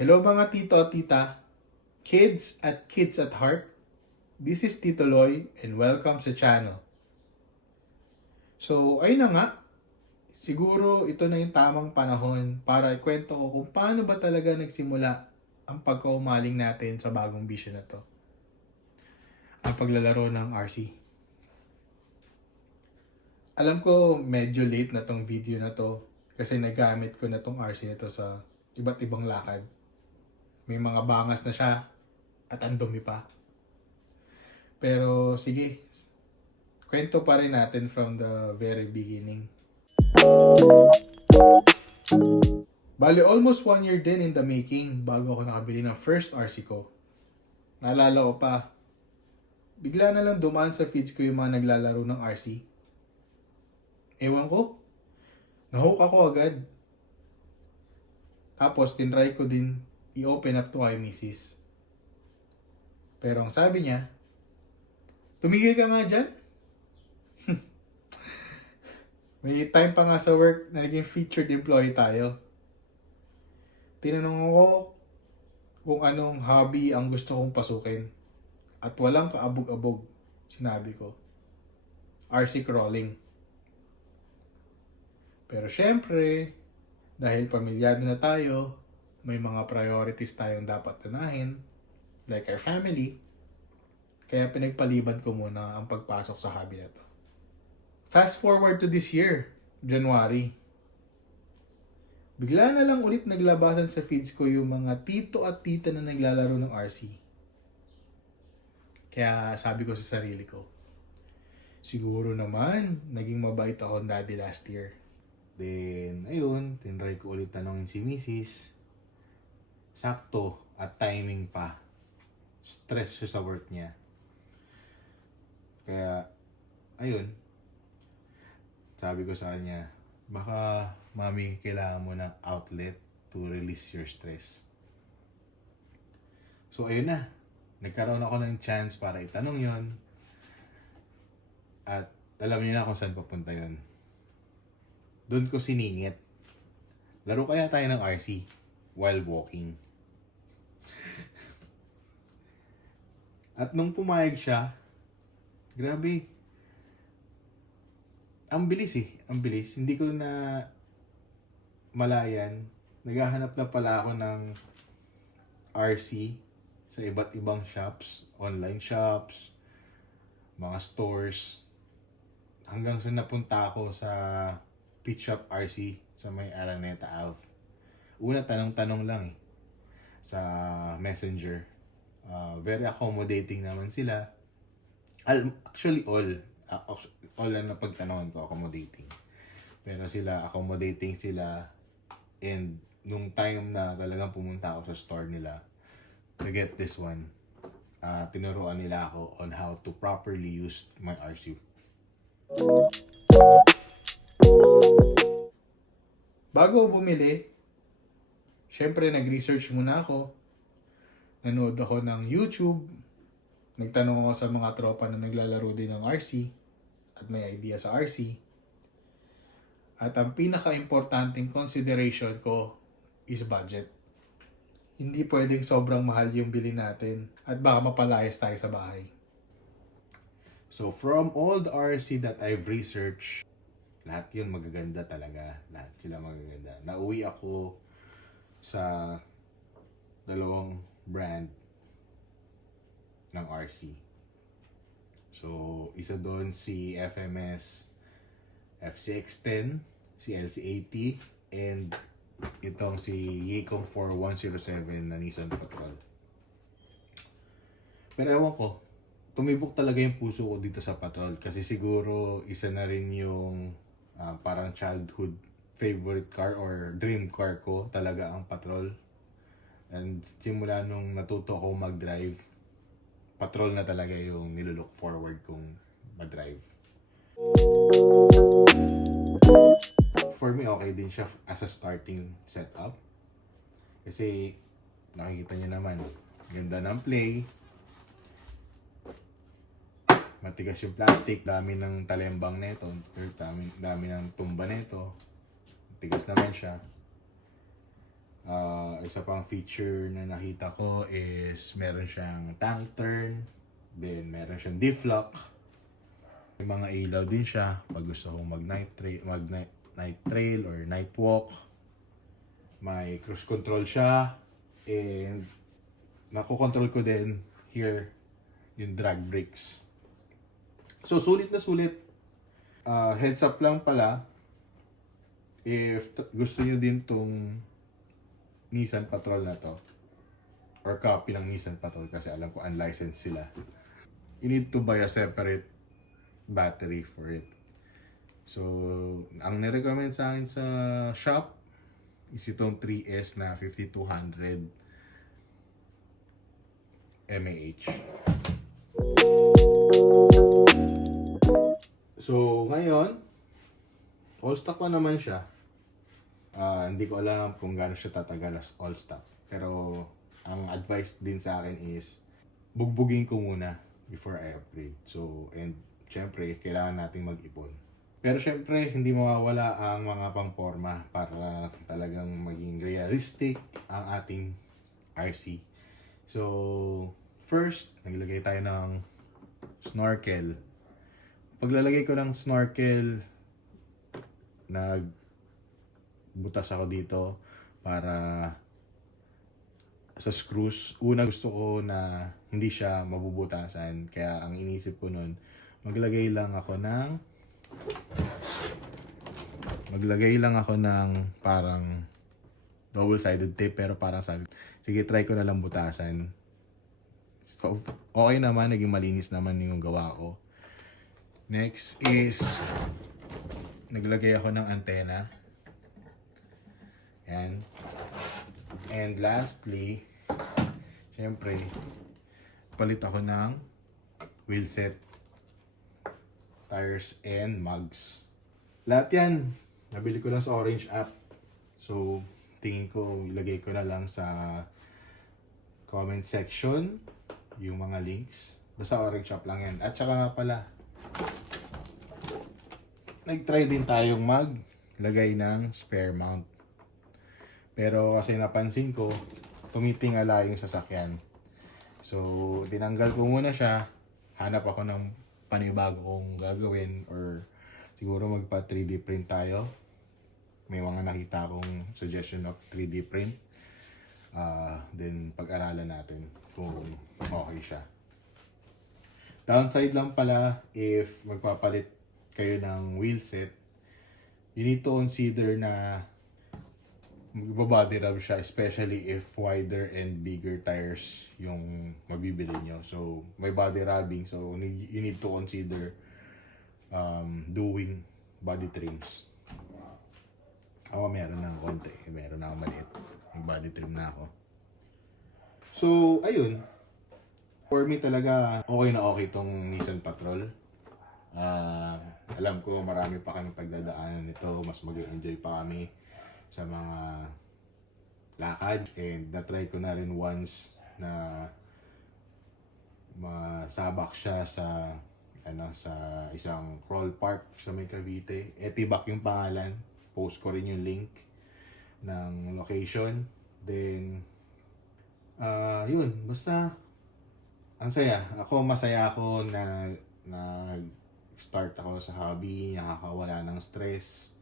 Hello mga tito at tita, kids at heart. This is Tito Loy and welcome sa channel. So, ayun na nga. Siguro ito na yung tamang panahon para ikwento ko kung paano ba talaga nagsimula ang pagkaumaling natin sa bagong bisyo na to. Ang paglalaro ng RC. Alam ko medyo late na tong video na to kasi nagamit ko na tong RC nito sa iba't ibang lakad. May mga bangas na siya at ang dumi pa. Pero sige, kwento pa rin natin from the very beginning. Bali, almost 1 year din in the making bago ako nakabili ng first RC ko. Naalala ko pa, bigla na lang dumaan sa feeds ko yung mga naglalaro ng RC. Ewan ko, nahook ako agad. Tapos, tinry ko din i-open up to kay misis. Pero ang sabi niya, tumigil ka nga dyan. May time pa nga sa work na naging featured employee tayo. Tinanong ko kung anong hobby ang gusto kong pasukin. At walang kaabog-abog, sinabi ko. RC crawling. Pero syempre, dahil pamilyado na tayo, may mga priorities tayong dapat unahin, like our family, kaya pinagpaliban ko muna ang pagpasok sa hobby na to. Fast forward to this year, January. Bigla na lang ulit naglabasan sa feeds ko yung mga tito at tita na naglalaro ng RC. Kaya sabi ko sa sarili ko, siguro naman, naging mabait ako daddy last year. Then, ayun, tinry ko ulit tanongin si misis. Sakto at timing pa. Stress siya sa work niya. Kaya, ayun. Sabi ko sa kanya, baka mami, kailangan mo ng outlet to release your stress. So, ayun na. Nagkaroon ako ng chance para itanong yon. At alam niyo na kung saan papunta yon. Doon ko siningit. Laro kaya tayo ng RC while walking. At nung pumayag siya, grabe. Ang bilis eh. Ang bilis. Hindi ko na malayan. Naghahanap na pala ako ng RC sa iba't ibang shops. Online shops, mga stores. Hanggang sa napunta ako sa Pit Shop RC sa may Araneta Ave. Una, tanong-tanong lang eh sa Messenger. Very accommodating naman sila. Actually, all ang napagtanongan ko, accommodating. Pero sila, accommodating sila. And nung time na talagang pumunta ako sa store nila, to get this one, tinuruan nila ako on how to properly use my RC. Bago bumili, syempre nag-research muna ako. Nanood ako ng YouTube. Nagtanong ako sa mga tropa na naglalaro din ng RC at may idea sa RC. At ang pinaka-importanting consideration ko is budget. Hindi pwedeng sobrang mahal yung bili natin at baka mapalayas tayo sa bahay. So from all the RC that I've researched, lahat yun magaganda talaga. Lahat sila magaganda. Nauwi ako sa dalawang brand ng RC. So, isa doon si FMS FCX10, si LC80, and itong si Yacom 4107 na Nissan Patrol. Pero ewan ko, tumibok talaga yung puso ko dito sa Patrol kasi siguro isa na rin yung parang childhood favorite car or dream car ko talaga ang Patrol. And simula nung natuto ako mag-drive, Patrol na talaga yung nilook forward kong mag-drive. For me, okay din siya as a starting setup. Kasi nakikita niyo naman, ganda ng play. Matigas yung plastic, dami ng talembang neto, dami ng tumba neto. Matigas naman siya. Isa pang feature na nakita ko is meron siyang tank turn, then meron siyang diff lock. May mga ilaw din siya pag gusto kong night trail or night walk. May cruise control siya, and nakokontrol ko din here yung drag brakes. So sulit na sulit. Heads up lang pala, if gusto nyo din tong Nissan Patrol na to, or copy ng Nissan Patrol kasi alam ko unlicensed sila, you need to buy a separate battery for it. So, ang nirecommend sa akin sa shop is itong 3S na 5200 mAh. So, ngayon, all stock pa naman siya. Hindi ko alam kung gaano siya tatagal as all stock. Pero, ang advice din sa akin is, bugbugin ko muna before I upgrade. So, and syempre, kailangan nating mag-ipon. Pero syempre, hindi mawawala ang mga pangporma para talagang maging realistic ang ating RC. So, first, naglagay tayo ng snorkel. Paglalagay ko ng snorkel, nagbutas ako dito para sa screws. Una, gusto ko na hindi siya mabubutasan. Kaya ang inisip ko nun, maglagay lang ako ng parang double-sided tape, pero parang sabi, sige, try ko na lang butasan. So, okay naman, naging malinis naman yung gawa ko. Next is, naglagay ako ng antena. Yan. And lastly, syempre, palit ako ng wheel set, tires, and mugs. Lahat yan, nabili ko lang sa Orange app. So, tingin ko, ilagay ko na lang sa comment section yung mga links. Basta Orange app lang yan. At saka nga pala, nag-try din tayong maglagay ng spare mount. Pero kasi napansin ko, tumitingala yung sasakyan. So, tinanggal ko muna siya. Hanap ako ng panibago kong gagawin, or siguro magpa 3D print tayo. May mga nakita akong suggestion of 3D print. Then pag-aralan natin kung okay siya. Downside lang pala, if magpapalit kayo ng wheel set, you need to consider na magbabody rub siya, especially if wider and bigger tires yung mabibili nyo. So, may body rubbing. So, you need to consider doing body trims. Ako meron na konti. Meron na ako maliit. May body trim na ako. So, ayun. For me talaga, okay na okay tong Nissan Patrol. Alam ko marami pa kami pagdadaanan nito. Mas mag-enjoy pa kami sa mga lakad. And na-try ko na rin once na masabak siya sa isang crawl park sa may Cavite. Etibak yung pangalan. Post ko rin yung link ng location. Then, yun. Basta, ang saya. Masaya ako na start ako sa hobby, nakakawala ng stress.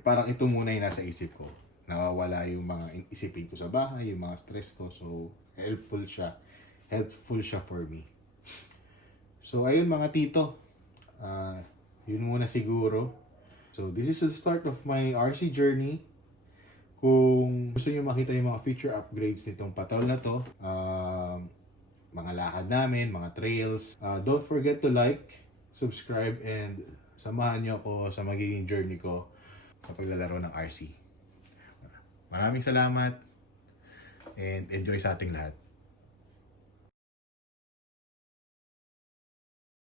Parang ito muna yung nasa isip ko. Nawawala yung mga isipin ko sa bahay, yung mga stress ko. So, helpful siya. Helpful siya for me. So, ayun mga tito. Yun muna siguro. So, this is the start of my RC journey. Kung gusto nyo makita yung mga future upgrades nitong Patrol na to, mga lakad namin, mga trails, don't forget to like, subscribe, and samahan nyo ako sa magiging journey ko sa paglalaro ng RC. Maraming salamat and enjoy sa ating lahat.